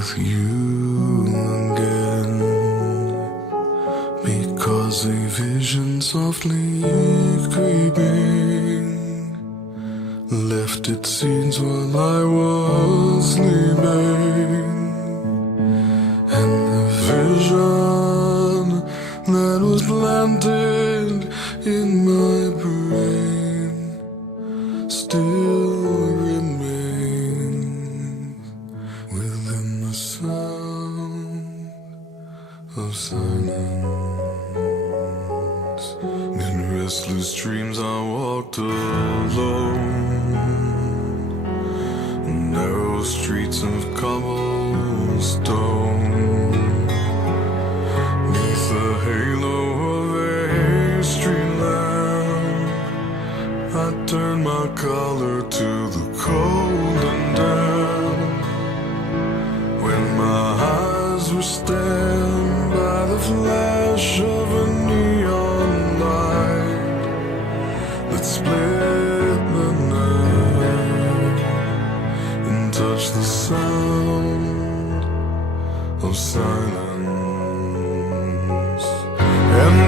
with you again, because a vision softly creeping left its seeds while I was sleeping, and the vision that was planted in my brain still remains within the sound of silence. In restless dreams I walked alone, narrow streets of cobblestone, neath the halo of a street lamp. I turned my collar to the cold and damp, when my eyes were stabbed by the flash of a neon light that split the night and touched the sound of silence. And